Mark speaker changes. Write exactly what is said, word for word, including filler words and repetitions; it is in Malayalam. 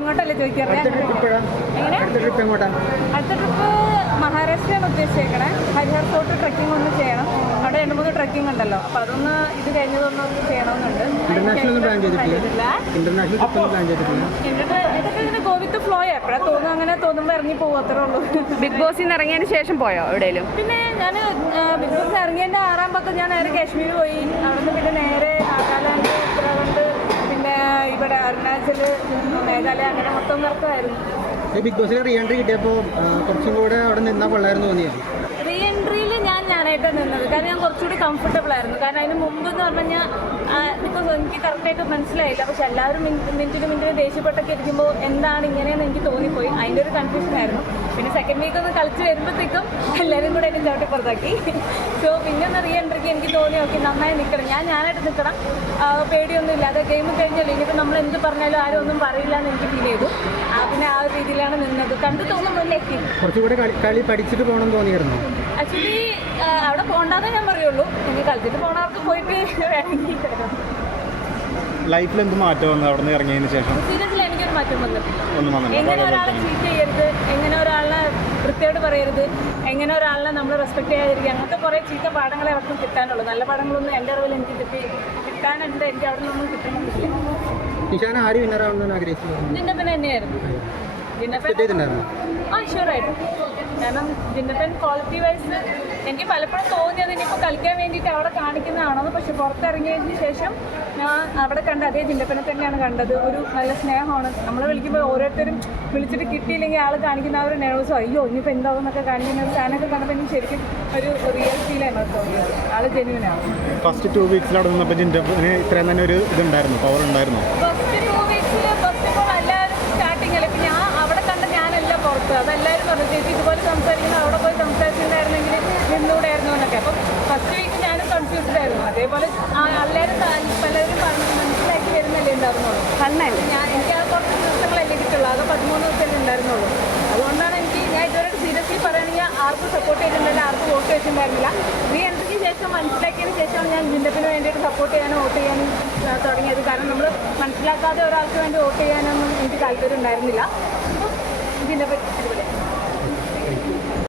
Speaker 1: അങ്ങോട്ടല്ലേ ചോദിക്കാറ്? എങ്ങനെ അടുത്ത ട്രിപ്പ് മഹാരാഷ്ട്രയാണ് ഉദ്ദേശിച്ചേക്കണേ. ഹരിഹർ ഫോർട്ട് ട്രക്കിംഗ് ഒന്ന് ചെയ്യണം. അവിടെ രണ്ട് മൂന്ന് ട്രക്കിംഗ് ഉണ്ടല്ലോ, അപ്പൊ അതൊന്ന് ഇത് കഴിഞ്ഞതൊന്നും ഒന്ന് ചെയ്യണമെന്നുണ്ട്. ഇതൊക്കെ ഇങ്ങനെ ഗോ വിത്ത് ഫ്ലോ എപ്പോഴാ തോന്നുന്നു അങ്ങനെ തോന്നുമ്പോൾ ഇറങ്ങി പോകും, അത്രേ ഉള്ളൂ.
Speaker 2: ബിഗ് ബോസിൽ നിന്ന് ഇറങ്ങിയതിന് ശേഷം പോയോ എവിടെയെങ്കിലും?
Speaker 1: പിന്നെ ഞാൻ ബിഗ് ബോസ് ഇറങ്ങിയതിൻ്റെ ആറാം പക്കം ഞാൻ നേരെ കാശ്മീർ പോയി. അവിടുന്ന് പിന്നെ നേരെ നാഗാലാൻഡ്, ഉത്തരാഖണ്ഡ്, പിന്നെ ഇവിടെ അരുണാചൽ, മേഘാലയ, അങ്ങനെ മൊത്തം കറക്കമായിരുന്നു.
Speaker 3: ബിഗ് ബോസിൽ റീ എൻട്രി കിട്ടിയപ്പോൾ കുറച്ചും കൂടെ അവിടെ നിന്നാൽ കൊള്ളായിരുന്നു തോന്നിയത്?
Speaker 1: റീ എൻട്രിയിൽ ഞാൻ ഞാനായിട്ട് നിന്നത്, കാരണം ഞാൻ കുറച്ചുകൂടി കംഫർട്ടബിൾ ആയിരുന്നു. കാരണം അതിന് മുമ്പ് എന്ന് പറഞ്ഞു കഴിഞ്ഞാൽ ഇപ്പോൾ എനിക്ക് കറക്റ്റായിട്ട് മനസ്സിലായില്ല, പക്ഷെ എല്ലാവരും മിനിറ്റിന് മിനിറ്റിന് ദേഷ്യപ്പെട്ടൊക്കെ ഇരിക്കുമ്പോൾ എന്താണ് ഇങ്ങനെയെന്ന് എനിക്ക് തോന്നിപ്പോയി. അതിൻ്റെ ഒരു കൺഫ്യൂഷൻ ആയിരുന്നു. പിന്നെ സെക്കൻഡ് വീക്ക് ഒന്ന് കളിച്ച് വരുമ്പോഴത്തേക്കും എല്ലാവരും കൂടെ എന്നെ ചവിട്ടി പുറത്താക്കി. സോ പിന്നെ ഒന്ന് റീ എൻട്രിക്ക് എനിക്ക് തോന്നി, ഓക്കെ നന്നായി നിൽക്കണം, ഞാൻ ഞാനായിട്ട് നിൽക്കണം, പേടിയൊന്നും ഇല്ലാതെ ഗെയിം കഴിഞ്ഞാൽ ഇനിയിപ്പോൾ നമ്മൾ എന്ത് പറഞ്ഞാലും ആരും ഒന്നും പറയില്ല എന്ന് എനിക്ക് ഫീൽ ചെയ്തു. പിന്നെ ആ ഒരു രീതിയിലാണ് നിന്നത്. കണ്ടു തോന്നുന്നില്ലേ
Speaker 3: കുറച്ചുകൂടെ കളി പഠിച്ചിട്ട് പോകണം തോന്നിയായിരുന്നു?
Speaker 1: ആക്ച്വലി അവിടെ പോകണ്ടെന്നേ ഞാൻ പറയുള്ളൂ. എനിക്ക് കളിച്ചിട്ട് പോണവർക്ക് പോയിട്ട് വേണമെങ്കിൽ കിടക്കണം.
Speaker 3: ലൈഫിൽ എന്ത് മാറ്റം വന്നു അവിടെ നിന്ന് ഇറങ്ങിയതിന് ശേഷം?
Speaker 1: സീരിയസിൽ എനിക്കൊരു മാറ്റം വന്നിട്ടില്ല. എങ്ങനെ ഒരാളെ ചീറ്റ് ചെയ്യരുത്, എങ്ങനെ ഒരാളെ വൃത്തിയോട് പറയരുത്, എങ്ങനെ ഒരാളെ നമ്മൾ റെസ്പെക്ട് ചെയ്യാതിരിക്കുക, അങ്ങനത്തെ കുറേ ചീത്ത പാഠങ്ങളെ അവർക്ക് കിട്ടാനുള്ളൂ. നല്ല പാഠങ്ങളൊന്നും എൻ്റെ അറിവിൽ എനിക്ക് കിട്ടി കിട്ടാനുണ്ട്. എനിക്ക് അവിടെ നിന്നൊന്നും കിട്ടണമെന്നില്ല.
Speaker 3: നിഷാന ആര് വിന്നറാണെന്ന് ആഗ്രഹിച്ചു?
Speaker 1: ജിന്നപ്പൻ തന്നെയായിരുന്നു. ജിന്നപ്പൻ ആ ഷുവറായിട്ടും. കാരണം ജിന്നപ്പൻ ക്വാളിറ്റി വൈസ് എനിക്ക് പലപ്പോഴും തോന്നിയത് ഇനിയിപ്പോൾ കളിക്കാൻ വേണ്ടിയിട്ട് അവിടെ കാണിക്കുന്നതാണെന്ന്. പക്ഷെ പുറത്തിറങ്ങിയതിന് ശേഷം ഞാൻ അവിടെ കണ്ട അതേ ജിന്നപ്പനെ തന്നെയാണ് കണ്ടത്. ഒരു നല്ല സ്നേഹമാണ്. നമ്മൾ വിളിക്കുമ്പോൾ ഓരോരുത്തരും വിളിച്ചിട്ട് കിട്ടിയില്ലെങ്കിൽ ആൾ കാണിക്കുന്ന ആ ഒരു നെർവസോ അയ്യോ ഇനിയിപ്പോൾ എന്താവും എന്നൊക്കെ കാണിക്കുന്ന ഒരു സാധനമൊക്കെ കണ്ടപ്പോൾ എനിക്ക് ശരിക്കും ഒരു റിയൽ ഫീലാണ് തോന്നിയത്. ആൾ ജെന്യുവനാണ്.
Speaker 3: ഫസ്റ്റ് ടു വീക്സിൽ അവിടെ നിന്നപ്പോൾ ജിന്നപ്പന് ഇത്രയും തന്നെ ഒരു ഇതുണ്ടായിരുന്നു, പവർ ഉണ്ടായിരുന്നു.
Speaker 1: ഫസ്റ്റ് ടു വീക്സിൽ ഫസ്റ്റ് ഓഫ് ഓൾ എല്ലാവരും സ്റ്റാർട്ടിങ്ങിൽ ഇപ്പം ഞാൻ അവിടെ കണ്ട ഞാനല്ല പുറത്ത്. അതെല്ലാവരും പറഞ്ഞു ചേച്ചി ഇതുപോലെ സംസാരിക്കുന്നത് അവിടെ പോയി സംസാരിച്ചിട്ടുണ്ടായിരുന്നെങ്കിൽ നിന്നൂടായിരുന്നു എന്നൊക്കെ. അപ്പം ഫസ്റ്റ് വീക്ക് ഞാനും കൺഫ്യൂസ്ഡ് ആയിരുന്നു. അതേപോലെ എല്ലാവരും പലരും പറഞ്ഞ് മനസ്സിലാക്കി വരുന്നല്ലേ ഉണ്ടായിരുന്നുള്ളൂ. കണ്ണല്ലേ ഞാൻ എനിക്ക് ആ കുറച്ച് ദിവസങ്ങളല്ലേ കിട്ടുള്ളൂ. അത് പതിമൂന്ന് ദിവസമല്ലേ ഉണ്ടായിരുന്നുള്ളൂ. അതുകൊണ്ടാണ് എനിക്ക് ഞാൻ ഇതുവരെ സീരിയസ്ലി പറയുകയാണെങ്കിൽ ആർക്കും സപ്പോർട്ട് ചെയ്തിട്ടുണ്ടായില്ല, ആർക്കും വോട്ട് വെച്ചിട്ടുണ്ടായിരുന്നില്ല. റീ എൻട്രിക്ക് ശേഷം മനസ്സിലാക്കിയതിന് ശേഷമാണ് ഞാൻ ജിന്നപ്പിന് വേണ്ടിയിട്ട് സപ്പോർട്ട് ചെയ്യാനും വോട്ട് ചെയ്യാനും തുടങ്ങിയത്. കാരണം നമ്മൾ മനസ്സിലാക്കാതെ ഒരാൾക്ക് വേണ്ടി വോട്ട് ചെയ്യാനൊന്നും എനിക്ക് താല്പര്യം ഉണ്ടായിരുന്നില്ല. അപ്പോൾ ജിന്നപ്പൻ അടിപൊളിയാണ്.